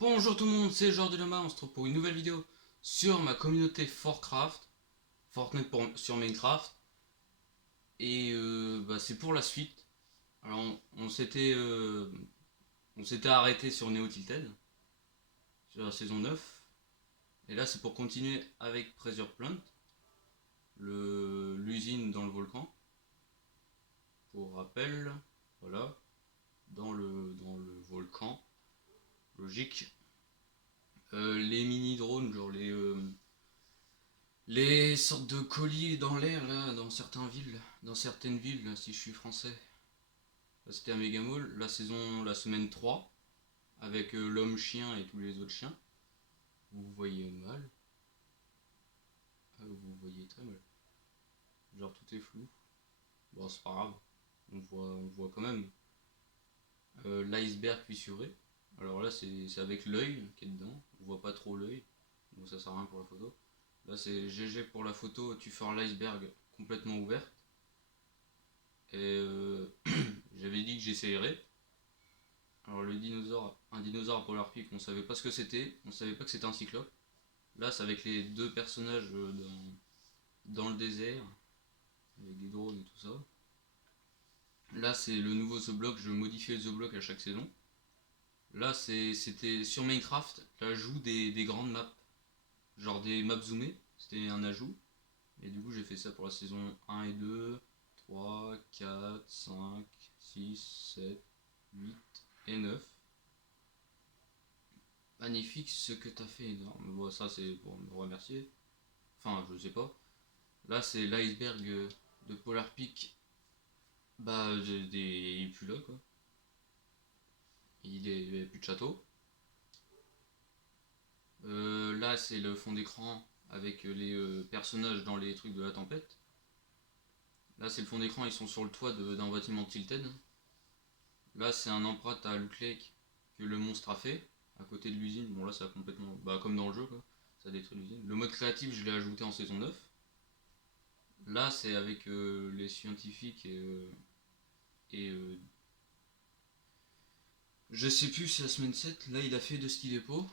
Bonjour tout le monde, c'est Jordi Lama, on se retrouve pour une nouvelle vidéo sur ma communauté Fortcraft, Fortnite sur Minecraft, et c'est pour la suite. Alors on s'était arrêté sur Neo Tilted, sur la saison 9, et là c'est pour continuer avec Pressure Plant, l'usine dans le volcan. Pour rappel, voilà, dans le volcan, logique. Les mini-drones, genre les sortes de colis dans l'air là, dans certaines villes, là, si je suis français. Là, c'était à Megamall, la semaine 3 avec l'homme chien et tous les autres chiens. Vous voyez mal. Vous voyez très mal. Genre tout est flou. Bon, c'est pas grave. On voit quand même. L'iceberg fissuré. Alors là, c'est avec l'œil qui est dedans. On voit pas trop l'œil. Donc ça sert à rien pour la photo. Là, c'est GG pour la photo. Tu fais l'iceberg complètement ouverte. Et j'avais dit que j'essayerais. Alors un dinosaure à Polar Peak, on savait pas ce que c'était, on savait pas que c'était un cyclope. Là, c'est avec les deux personnages dans le désert, avec des drones et tout ça. Là, c'est le nouveau The Block, je modifiais The Block à chaque saison. Là, c'était sur Minecraft, l'ajout des grandes maps, genre des maps zoomées, c'était un ajout. Et du coup, j'ai fait ça pour la saison 1 et 2, 3, 4, 5, 6, 7, 8 et 9. Magnifique ce que t'as fait, énorme. Bon, ça c'est pour me remercier. Enfin, je sais pas. Là, c'est l'iceberg de Polar Peak. Il est plus là, quoi. Il est plus de château. Là, c'est le fond d'écran avec les personnages dans les trucs de la tempête. Là, c'est le fond d'écran, ils sont sur le toit d'un bâtiment tilted. Là, c'est un empreinte à Loot Lake que le monstre a fait, à côté de l'usine. Bon, là, ça a complètement. Bah, comme dans le jeu, quoi. Ça détruit l'usine. Le mode créatif, je l'ai ajouté en saison 9. Là, c'est avec les scientifiques et je sais plus, c'est la semaine 7. Là, il a fait de Ski Depot.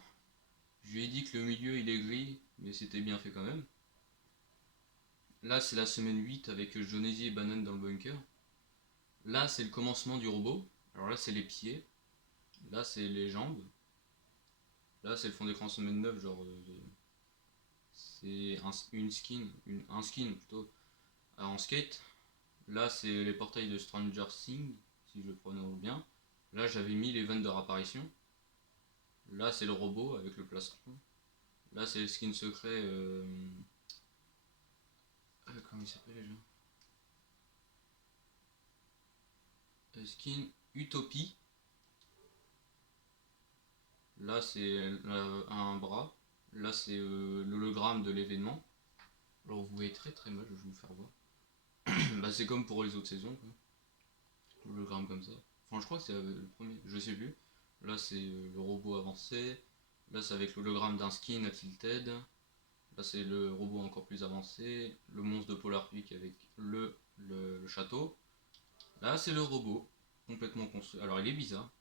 Je lui ai dit que le milieu il est gris, mais c'était bien fait quand même. Là, c'est la semaine 8 avec Jonesy et Banane dans le bunker. Là, c'est le commencement du robot. Alors là, c'est les pieds. Là, c'est les jambes. Là, c'est le fond d'écran semaine 9, genre. C'est un skin plutôt, en skate. Là, c'est les portails de Stranger Things, si je le prononce bien. Là, j'avais mis les vannes de réapparition. Là, c'est le robot avec le plastron. Là, c'est le skin secret. Comment il s'appelle déjà? Skin Utopie. Là, c'est un bras. Là, c'est l'hologramme de l'événement. Alors, vous voyez très très mal, je vais vous faire voir. C'est comme pour les autres saisons, quoi. L'hologramme comme ça. Enfin, je crois que c'est le premier, je sais plus. Là, c'est le robot avancé. Là, c'est avec l'hologramme d'un skin à Tilted. Là, c'est le robot encore plus avancé. Le monstre de Polar Peak avec le château. Là, c'est le robot complètement construit. Alors, il est bizarre,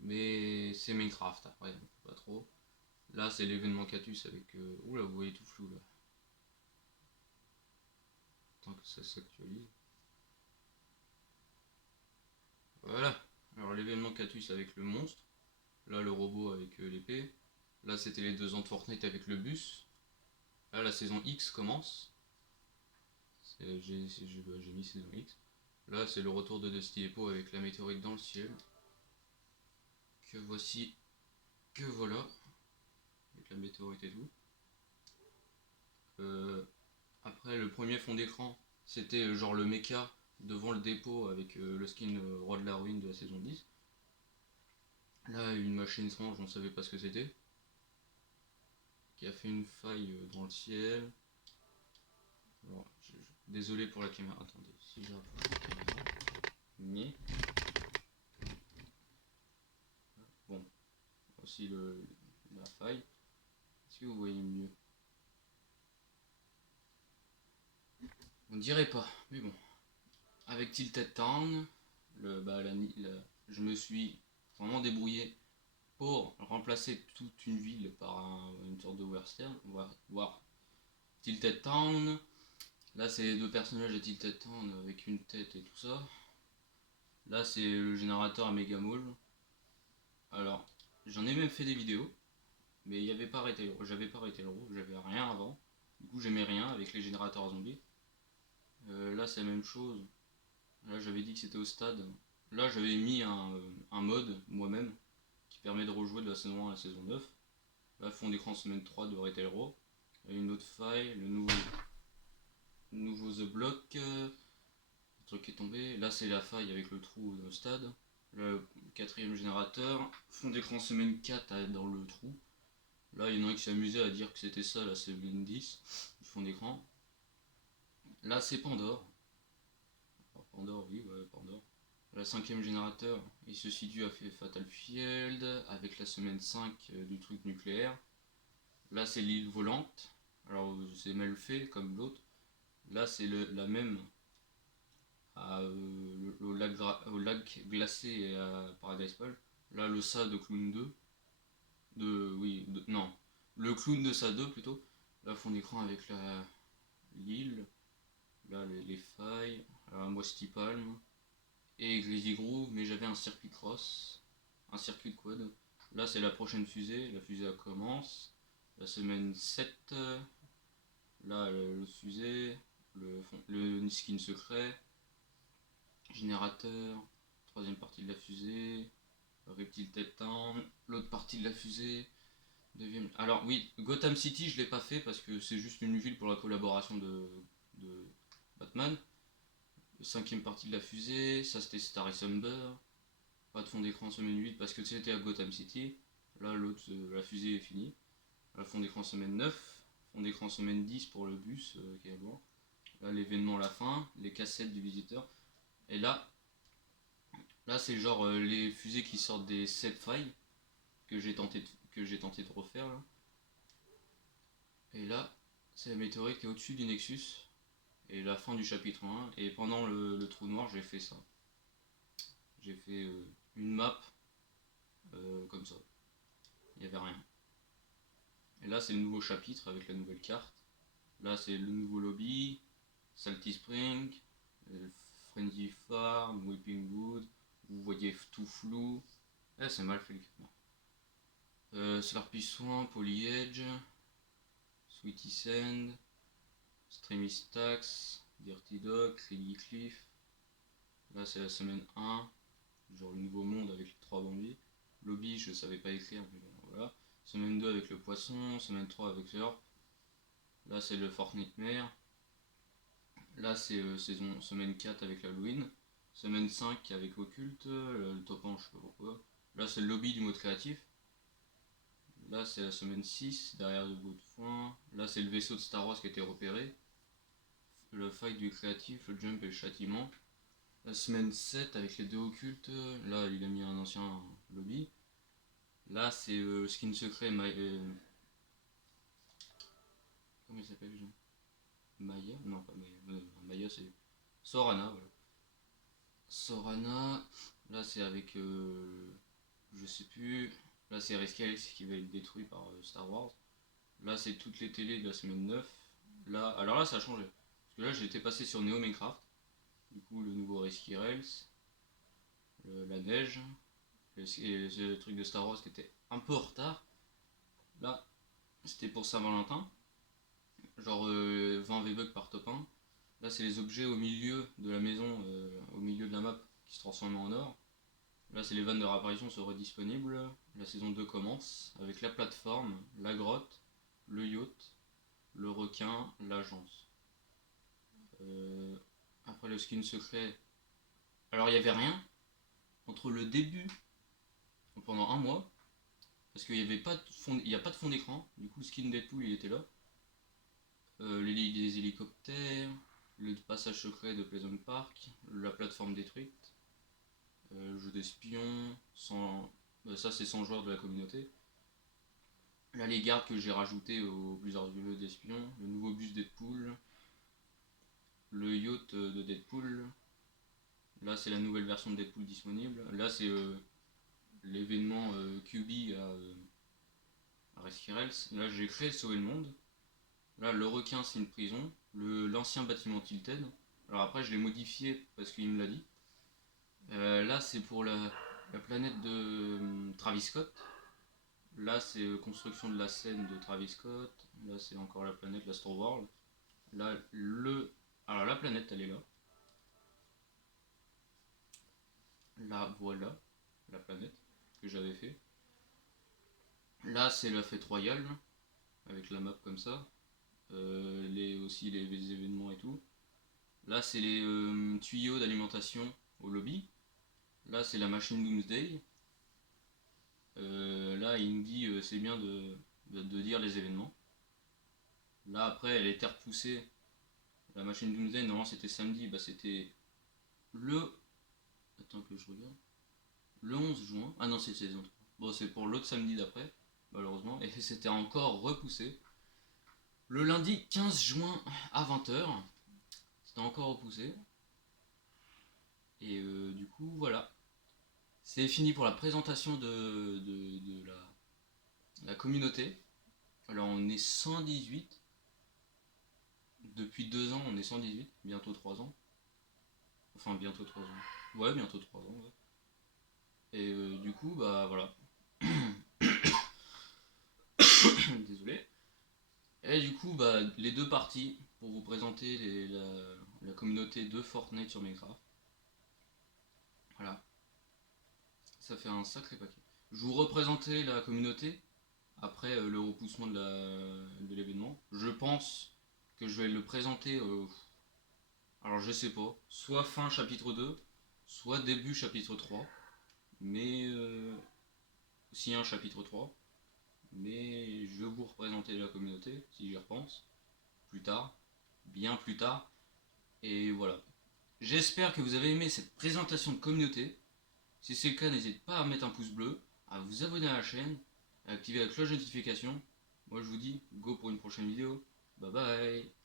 mais c'est Minecraft après, on peut pas trop. Là, c'est l'événement Catus avec. Oula, vous voyez tout flou là. Tant que ça s'actualise. Voilà. Alors, l'événement Catus avec le monstre. Là, le robot avec l'épée. Là, c'était les 2 ans de Fortnite avec le bus. Là, la saison X commence. J'ai mis saison X. Là, c'est le retour de Dusty Depot avec la météorite dans le ciel. Que voici. Que voilà. Avec la météorite et tout. Euh, Après, le premier fond d'écran, c'était genre le mecha devant le dépôt avec le skin Roi de la Ruine de la saison 10. Là, une machine étrange, on ne savait pas ce que c'était. Qui a fait une faille dans le ciel. Alors, désolé pour la caméra. Attendez, si je rapproche la caméra. Mais. Bon, aussi la faille. Est-ce que vous voyez mieux? On dirait pas, mais bon. Avec Tilted Town, je me suis vraiment débrouillé pour remplacer toute une ville par une sorte de western, war Tilted Town. Là, c'est deux personnages de Tilted Town avec une tête et tout ça. Là, c'est le générateur à Megamall. Alors, j'en ai même fait des vidéos, mais il y avait pas arrêté, j'avais pas arrêté le rouge, j'avais rien avant. Du coup, j'aimais rien avec les générateurs à zombies. Là, c'est la même chose. Là, j'avais dit que c'était au stade. Là, j'avais mis un mode moi-même qui permet de rejouer de la saison 1 à la saison 9. Là, fond d'écran semaine 3 de Retail Raw. Une autre faille, le nouveau The Block. Le truc qui est tombé. Là, c'est la faille avec le trou au stade. Le quatrième générateur. Fond d'écran semaine 4 dans le trou. Là, il y en a un qui s'est amusé à dire que c'était ça la semaine 10 du fond d'écran. Là, c'est Pandore. Alors, Pandore, oui, ouais, Pandore. La cinquième générateur, il se situe à Fatal Field avec la semaine 5 du truc nucléaire. Là, c'est l'île volante. Alors, c'est mal fait comme l'autre. Là, c'est la même au lac glacé et à Paradise Fall. Là, le SA de Clown 2. Non. Le Clown de SA 2 plutôt. Là, fond d'écran avec l'île. Là, les failles. Moisty Palm. Et Greasy Groove, mais j'avais un circuit cross. Un circuit de quad. Là, c'est la prochaine fusée. La fusée commence. La semaine 7. Là, le fusée. Le skin secret. Générateur. Troisième partie de la fusée. Reptile Tête Town. L'autre partie de la fusée. Deuxième. Alors, oui, Gotham City, je l'ai pas fait parce que c'est juste une ville pour la collaboration de Batman. Cinquième partie de la fusée. Ça, c'était Star et Summer. Pas de fond d'écran semaine 8 parce que c'était à Gotham City. Là, l'autre, la fusée est finie. Là, fond d'écran semaine 9. Fond d'écran semaine 10 pour le bus qui est loin. Là, l'événement, la fin. Les cassettes du visiteur. Et là c'est genre les fusées qui sortent des 7 failles que j'ai tenté, de refaire. Là. Et là, c'est la météorite qui est au-dessus du Nexus. Et la fin du chapitre 1. Et pendant le trou noir, j'ai fait ça. J'ai fait une map comme ça. Il n'y avait rien. Et là, c'est le nouveau chapitre avec la nouvelle carte. Là, c'est le nouveau lobby, Salty Spring, Frenzy Farm, Whipping Wood. Vous voyez tout flou. C'est mal fait le Slurpy Swamp, Poly Edge, Sweetie Sand, Streamy Stacks, Dirty Dog, Creedy Cliff. Là, c'est la semaine 1, genre le nouveau monde avec les 3 bambis. Lobby, je savais pas écrire, mais bon, voilà. Semaine 2 avec le poisson, semaine 3 avec l'herbe. Là, c'est le Fortnite Mare. Là, c'est semaine 4 avec l'Halloween. Semaine 5 avec Occulte, le Topant, je sais pas pourquoi. Là, c'est le lobby du mode créatif. Là, c'est la semaine 6, derrière le bout de foin. Là, c'est le vaisseau de Star Wars qui a été repéré. Le fight du créatif, le jump et le châtiment. La semaine 7 avec les deux occultes. Là, il a mis un ancien lobby. Là, c'est skin secret. Comment il s'appelle déjà Maya Non, pas Maya. Maya, c'est Sorana, voilà. Sorana. Là, c'est avec. Je sais plus. Là, c'est Rescale qui va être détruit par Star Wars. Là, c'est toutes les télés de la semaine 9. Là, alors là, ça a changé. Parce que là, j'étais passé sur Neo Minecraft. Du coup, le nouveau Rescue Rails. La neige. Le truc de Star Wars qui était un peu en retard. Là, c'était pour Saint-Valentin. Genre 20 V-Bucks par top 1. Là, c'est les objets au milieu de la maison, au milieu de la map, qui se transforment en or. Là, c'est les vannes de réapparition seraient disponibles. La saison 2 commence avec la plateforme, la grotte, le yacht, le requin, l'agence. Après le skin secret. Alors, il n'y avait rien entre le début, pendant un mois, parce qu'il n'y avait pas de fond, il y a pas de fond d'écran. Du coup, le skin Deadpool, il était là. Les hélicoptères, le passage secret de Pleasant Park, la plateforme détruite, le jeu d'espion, ça c'est 100 joueurs de la communauté. Là, les gardes que j'ai rajoutés aux plusieurs jeux d'espion, le nouveau bus Deadpool, le yacht de Deadpool. Là, c'est la nouvelle version de Deadpool disponible. Là, c'est l'événement QB à Resquirels. Là, j'ai créé Sauver le Monde. Là, le requin, c'est une prison. L'ancien bâtiment Tilted. Alors après, je l'ai modifié parce qu'il me l'a dit. Là, c'est pour la planète de Travis Scott. Là, c'est construction de la scène de Travis Scott. Là, c'est encore la planète, l'Astroworld. Là, alors la planète, elle est là. Là, voilà, la planète que j'avais fait. Là, c'est la fête royale, avec la map comme ça. Aussi les événements et tout. Là, c'est les tuyaux d'alimentation au lobby. Là, c'est la machine Doomsday. Là, il me dit c'est bien de dire les événements. Là, après, elle était repoussée. La machine Doomsday, normalement, c'était samedi. Bah, c'était le. Attends que je regarde. Le 11 juin. Ah non, c'est saison 3. Bon, c'est pour l'autre samedi d'après, malheureusement. Et c'était encore repoussé. Le lundi 15 juin à 20h. C'était encore repoussé. Et du coup, voilà. C'est fini pour la présentation de la communauté. Alors, on est 118. Depuis 2 ans, on est 118. Bientôt 3 ans. Enfin, bientôt 3 ans. Ouais, bientôt 3 ans. Ouais. Et du coup, bah voilà. Désolé. Et du coup, bah, les deux parties pour vous présenter la communauté de Fortnite sur Minecraft. Voilà. Ça fait un sacré paquet. Je vous représentais la communauté après le repoussement de l'événement. Je pense que je vais le présenter. Alors je sais pas. Soit fin chapitre 2, soit début chapitre 3. Mais s'il y a un chapitre 3. Mais je vais vous représenter la communauté, si j'y repense, plus tard, bien plus tard. Et voilà. J'espère que vous avez aimé cette présentation de communauté. Si c'est le cas, n'hésitez pas à mettre un pouce bleu, à vous abonner à la chaîne, à activer la cloche de notification. Moi je vous dis, go pour une prochaine vidéo. Bye bye.